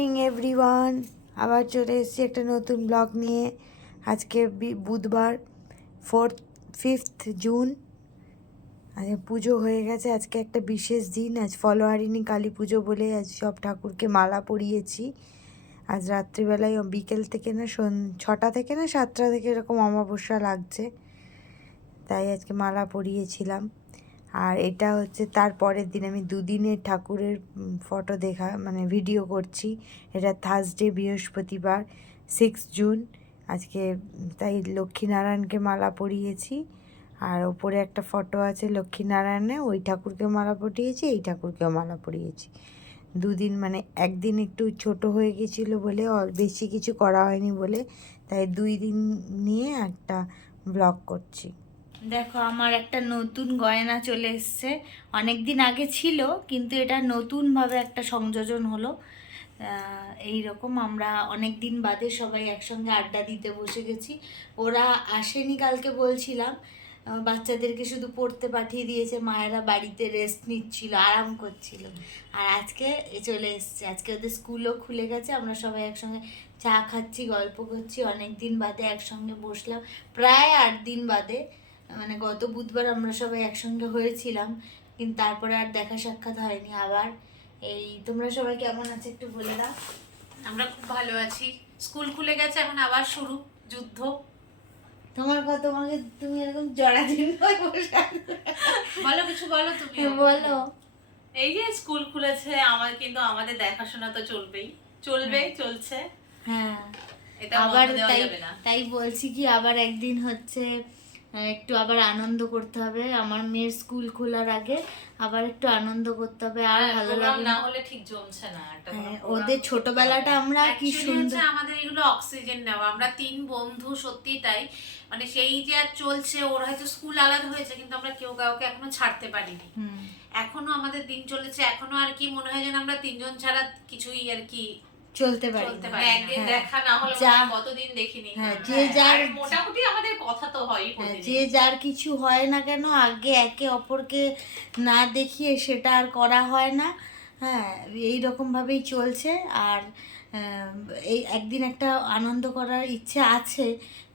Morning everyone, আবার চলে এসেছি একটা নতুন ব্লগ নিয়ে। আজকে বুধবার 5th জুন। আজকে পুজো হয়ে গেছে। আজকে একটা বিশেষ দিন, আজ ফলোহারিণী কালী পুজো বলে আজ সব ঠাকুরকে মালা পরিয়েছি। আজ রাত্রিবেলায় বিকেল থেকে না 6টা থেকে না 7টা থেকে এরকম অমাবস্যা লাগছে, তাই আজকে মালা পরিয়েছিলাম। আর এটা হচ্ছে তার পরের দিন, আমি দুদিনের ঠাকুরের ফটো মানে ভিডিও করছি। এটা থার্সডে, বৃহস্পতিবার 6 জুন আজকে। তাই লক্ষ্মীনারায়ণকে মালা পরিয়েছি। আর ওপরে একটা ফটো আছে লক্ষ্মীনারায়ণে, ওই ঠাকুরকে মালা পরিয়েছি, এই ঠাকুরকেও মালা পরিয়েছি। দুদিন মানে একদিন একটু ছোট হয়ে গেছিলো বলে, বেশি কিছু করা হয়নি বলে, তাই 2 দিন নিয়ে একটা ব্লগ করছি। দেখো, আমার একটা নতুন গয়না চলে এসছে। অনেক দিন আগে ছিল, কিন্তু এটা নতুনভাবে একটা সংযোজন হলো। এই রকম আমরা অনেক দিন বাদে সবাই একসঙ্গে আড্ডা দিতে বসে গেছি। ওরা আসেনি কালকে, বলছিলাম বাচ্চাদেরকে শুধু পড়তে পাঠিয়ে দিয়েছে, মায়েরা বাড়িতে রেস্ট নিচ্ছিল, আরাম করছিল। আর আজকে চলে এসছে। আজকে ওদের স্কুলও খুলে গেছে, আমরা সবাই একসঙ্গে চা খাচ্ছি, গল্প করছি। অনেক দিন বাদে একসঙ্গে বসলাম, প্রায় 8 দিন বাদে। মানে গত বুধবার আমরা সবাই একসঙ্গে হয়েছিলাম, কিন্তু তারপরে আর দেখা সাক্ষাৎ হয়নি। আবার এই তোমরা সবাই কেমন আছো একটু বলে দাও। আমরা খুব ভালো আছি। স্কুল খুলে গেছে, এখন আবার শুরু যুদ্ধ। তুমি এরকম জড়াজড়ি হয়ে বসে বলো, কিছু বলো তুমি। বলো। এই যে স্কুল খুলেছে, কিন্তু আমাদের দেখাশোনা তো চলছে। হ্যাঁ, এটা আবার দেওয়া যাবে না। তাই বলছি কি, আবার একদিন হচ্ছে একটু আবার আনন্দ করতে হবে। আমার মেয়ের স্কুল খোলার আগে আবার একটু আনন্দ করতে হবে। আর ভালো লাগে না হলে ঠিক জমছে না। ওদের ছোটবেলাটা আমরা কি সুন্দর। আমাদের এগুলো অক্সিজেন নেওয়া। আমরা 3 বন্ধু, সত্যি তাই। মানে সেই যে আর চলছে, ওর হয়তো স্কুল আলাদা হয়েছে, কিন্তু আমরা কেউ কাউকে এখনো ছাড়তে পারিনি। এখনো আমাদের দিন চলেছে। এখনো আর কি মনে হয় যেন আমরা 3 জন ছাড়া কিছুই আর কি চলতে পারি। একদিন দেখা না হলে কতদিন দেখিনি। যে যার মোটামুটি আমাদের কথা তো হয়, যে যার কিছু হয় না কেন, আগে একে অপরকে না দেখিয়ে সেটা আর করা হয় না। হ্যাঁ, এইরকম ভাবেই চলছে। আর এই একদিন একটা আনন্দ করার ইচ্ছে আছে।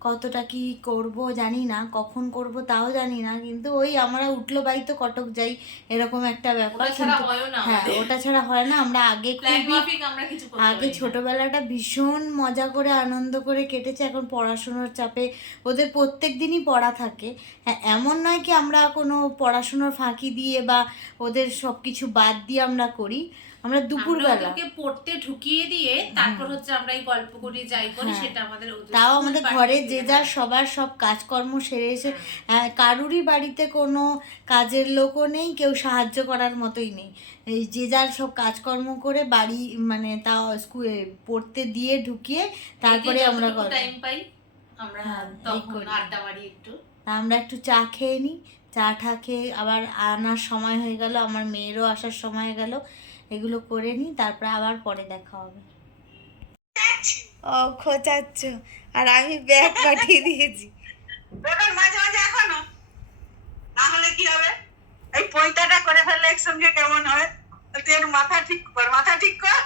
কতটা কি করব জানি না, কখন করব তাও জানি না, কিন্তু ওই আমরা উঠলো বাড়ি তো কটক যাই, এরকম একটা ব্যাপার। হ্যাঁ, ওটা ছাড়া হয় না। আমরা আগে ছোটবেলাটা ভীষণ মজা করে আনন্দ করে কেটেছে। এখন পড়াশোনার চাপে ওদের প্রত্যেক দিনই পড়া থাকে। হ্যাঁ, এমন নয় কি আমরা কোনো পড়াশোনার ফাঁকি দিয়ে বা ওদের সব কিছু বাদ দিয়ে আমরা করি। আমরা দুপুরবেলা পড়তে ঢুকিয়ে দিয়ে তারপর হচ্ছে আমরা এই গল্প করি, যাই করি সেটা আমাদের। তাও আমাদের ঘরে যে যার সবার সব কাজকর্ম সেরে এসে, কারুরই বাড়িতে কোনো কাজের লোকও নেই, কেউ সাহায্য করার মতোই নেই। এই যে যার সব কাজকর্ম করে বাড়ি মানে তাও স্কুলে পড়তে দিয়ে ঢুকিয়ে তারপরে আমরা টাইম পাই, আমরা তখন আড্ডা মারি একটু। আমরা একটু চা খেয়ে নিই। চা খেয়ে আবার আনার সময় হয়ে গেল, আমার মেয়েরও আসার সময় হয়ে গেল। এগুলো করে নিই, তারপরে আবার পরে দেখা হবে। ও খোঁচাচ্ছ, আর আমি ব্যাগ পাঠিয়ে দিয়েছি। মাঝে মাঝে এখনো না হলে কি হবে, এই পয়তাটা করে ফেললে একসঙ্গে কেমন হয়। তোর মাথা ঠিক কর, মাথা ঠিক কর।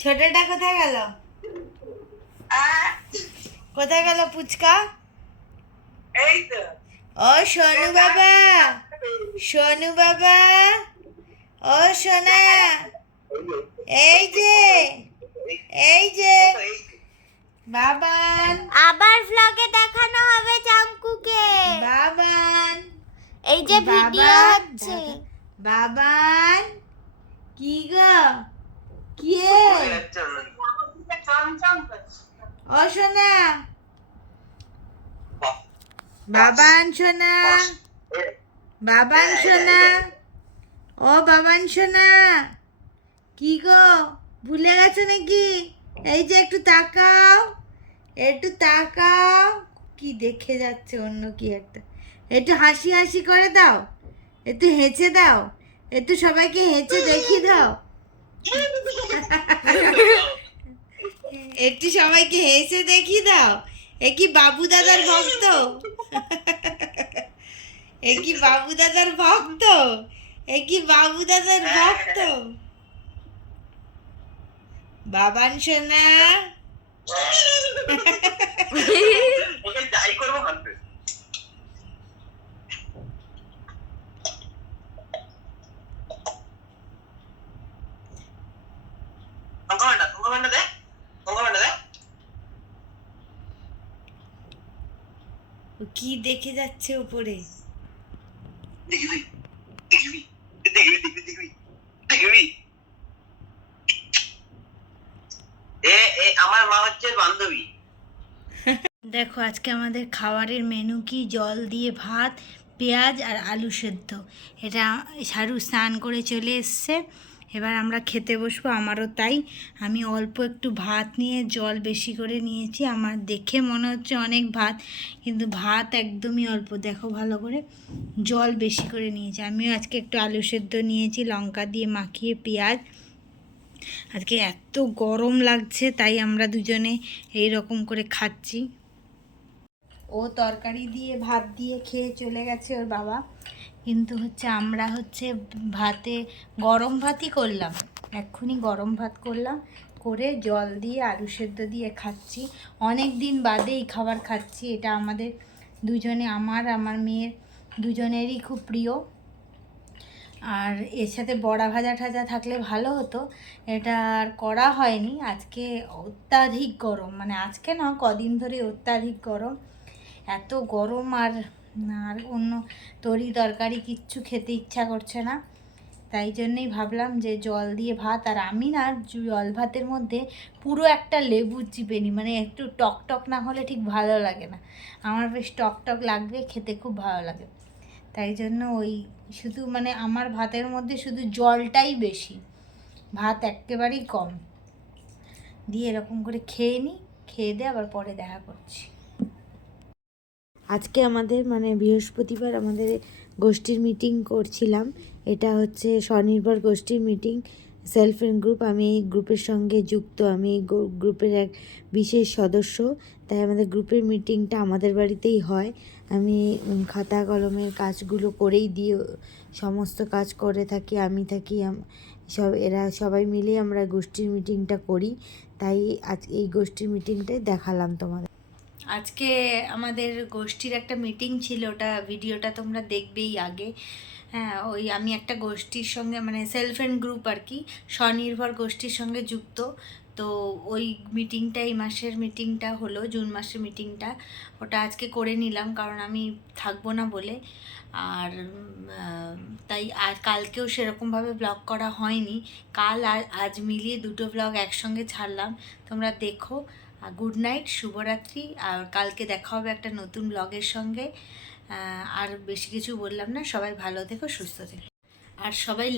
ছোটটা কোথায় গেল? কোথায় গেল পুচকা? এই তো। ও সোনু বাবা, সোনু বাবা, ও সোনা, এই যে এই যে বাবান। আবার ভ্লগে দেখানো হবে চাঙ্কুকে। বাবান, এই যে ভিডিও হচ্ছে। বাবান, কি গো, কি ও সোনা, বাবান সোনা, বাবান সোনা, ও বাবান সোনা, কি গো ভুলে গেছো নাকি? এই যে একটু তাকাও, একটু তাকাও, কি দেখে যাচ্ছে অন্য কি একটা। একটু হাসি হাসি করে দাও, একটু হেঁচে দাও, একটু সবাইকে হেঁচে দেখিয়ে দাও। একটু সবাইকে হেসে দেখিয়ে দাও। এ কি বাবু দাদার ভক্ত? এ কি বাবু দাদার ভক্ত? এ কি বাবু দাদার ভক্ত? বাবান সোনা ওকে যাই করবো ভাববে। তোমার দে ও কি দেখে যাচ্ছে উপরে? দেখবি দেখবি দেখবি দেখবি দেখবি দেখবি। আমার মা হচ্ছে বান্ধবী। দেখো আজকে আমাদের খাবারের মেনু কি, জল দিয়ে ভাত, পেঁয়াজ আর আলু সেদ্ধ। এটা শাহরু স্নান করে চলে এসছে, এবার আমরা খেতে বসবো। আমারও তাই, আমি অল্প একটু ভাত নিয়ে জল বেশি করে নিয়েছি। আমার দেখে মনে হচ্ছে অনেক ভাত, কিন্তু ভাত একদমই অল্প, দেখো ভালো করে, জল বেশি করে নিয়েছি। আমিও আজকে একটু আলু সেদ্ধ নিয়েছি, লঙ্কা দিয়ে মাখিয়ে, পেঁয়াজ। আজকে এত গরম লাগছে, তাই আমরা দুজনে এই রকম করে খাচ্ছি। ও তরকারি দিয়ে ভাত দিয়ে খেয়ে চলে গেছে ওর বাবা, কিন্তু আমরা ভাতে গরম ভাতই করলাম, এক্ষুনি গরম ভাত করলাম, করে জল দিয়ে আলু সেদ্ধ দিয়ে খাচ্ছি। অনেক দিন বাদে এই খাবার খাচ্ছি, এটা আমাদের দুজনে, আমার মেয়ের দুজনেরই খুব প্রিয়। আর এর সাথে বড়া ভাজা ঠাজা থাকলে ভালো হতো, এটা আর করা হয়নি। আজকে অত্যাধিক গরম, মানে আজকে না, কদিন ধরে অত্যাধিক গরম, এত গরম, আর অন্য তরকারি কিচ্ছু খেতে ইচ্ছা করছে না। তাই জন্যই ভাবলাম যে জল দিয়ে ভাত, আর আমি না জল ভাতের মধ্যে পুরো একটা লেবু চিপে নিই, মানে একটু টক টক না হলে ঠিক ভালো লাগে না, আমার বেশ টক টক লাগবে, খেতে খুব ভালো লাগে। তাই জন্য ওই শুধু মানে আমার ভাতের মধ্যে শুধু জলটাই বেশি, ভাত একেবারেই কম দিয়ে এরকম করে খেয়ে নিই, খেয়ে দিয়ে আবার পরে দেখা করছি। আজকে আমাদের মানে বৃহস্পতিবার আমাদের গোষ্ঠীর মিটিং করছিলাম, এটা হচ্ছে স্বনির্ভর গোষ্ঠীর মিটিং, সেলফ হেল্প গ্রুপ। আমি এই গ্রুপের সঙ্গে যুক্ত, আমি এই গ্রুপের এক বিশেষ সদস্য, তাই আমাদের গ্রুপের মিটিংটা আমাদের বাড়িতেই হয়। আমি খাতা কলমের কাজগুলো করেই দিয়ে, সমস্ত কাজ করে থাকি, আমি থাকি, এরা সবাই মিলেই আমরা গোষ্ঠীর মিটিংটা করি। তাই আজ এই গোষ্ঠীর মিটিংটাই দেখালাম তোমাদের। আজকে আমাদের গোষ্ঠীর একটা মিটিং ছিল, ওটা ভিডিওটা তোমরা দেখবেই আগে। হ্যাঁ, ওই আমি একটা গোষ্ঠীর সঙ্গে, মানে সেলফ হেল্প গ্রুপ আর কি, স্বনির্ভর গোষ্ঠীর সঙ্গে যুক্ত। তো ওই মিটিংটা, এই মাসের মিটিংটা হলো, জুন মাসের মিটিংটা, ওটা আজকে করে নিলাম, কারণ আমি থাকবো না বলে। আর তাই আর কালকেও সেরকমভাবে ব্লগ করা হয়নি, কাল আর আজ মিলিয়ে দুটো ব্লগ একসঙ্গে ছাড়লাম, তোমরা দেখো। গুড নাইট, শুভরাত্রি, আর কালকে দেখা হবে একটা নতুন ব্লগের সঙ্গে। আর বেশি কিছু বললাম না, সবাই ভালো থেকো, সুস্থ থেকো, আর সবাই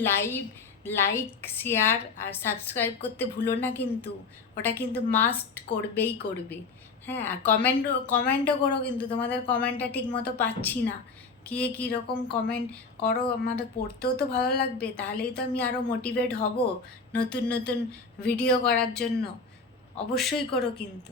লাইক শেয়ার আর সাবস্ক্রাইব করতে ভুলো না, কিন্তু ওটা কিন্তু মাস্ট করবে। হ্যাঁ, আর কমেন্টও করো, কিন্তু তোমাদের কমেন্টটা ঠিক মতো পাচ্ছি না, কী রকম কমেন্ট করো, আমাদের পড়তেও তো ভালো লাগবে, তাহলেই তো আমি আরও মোটিভেট হব নতুন নতুন ভিডিও করার জন্য। অবশ্যই করো কিন্তু।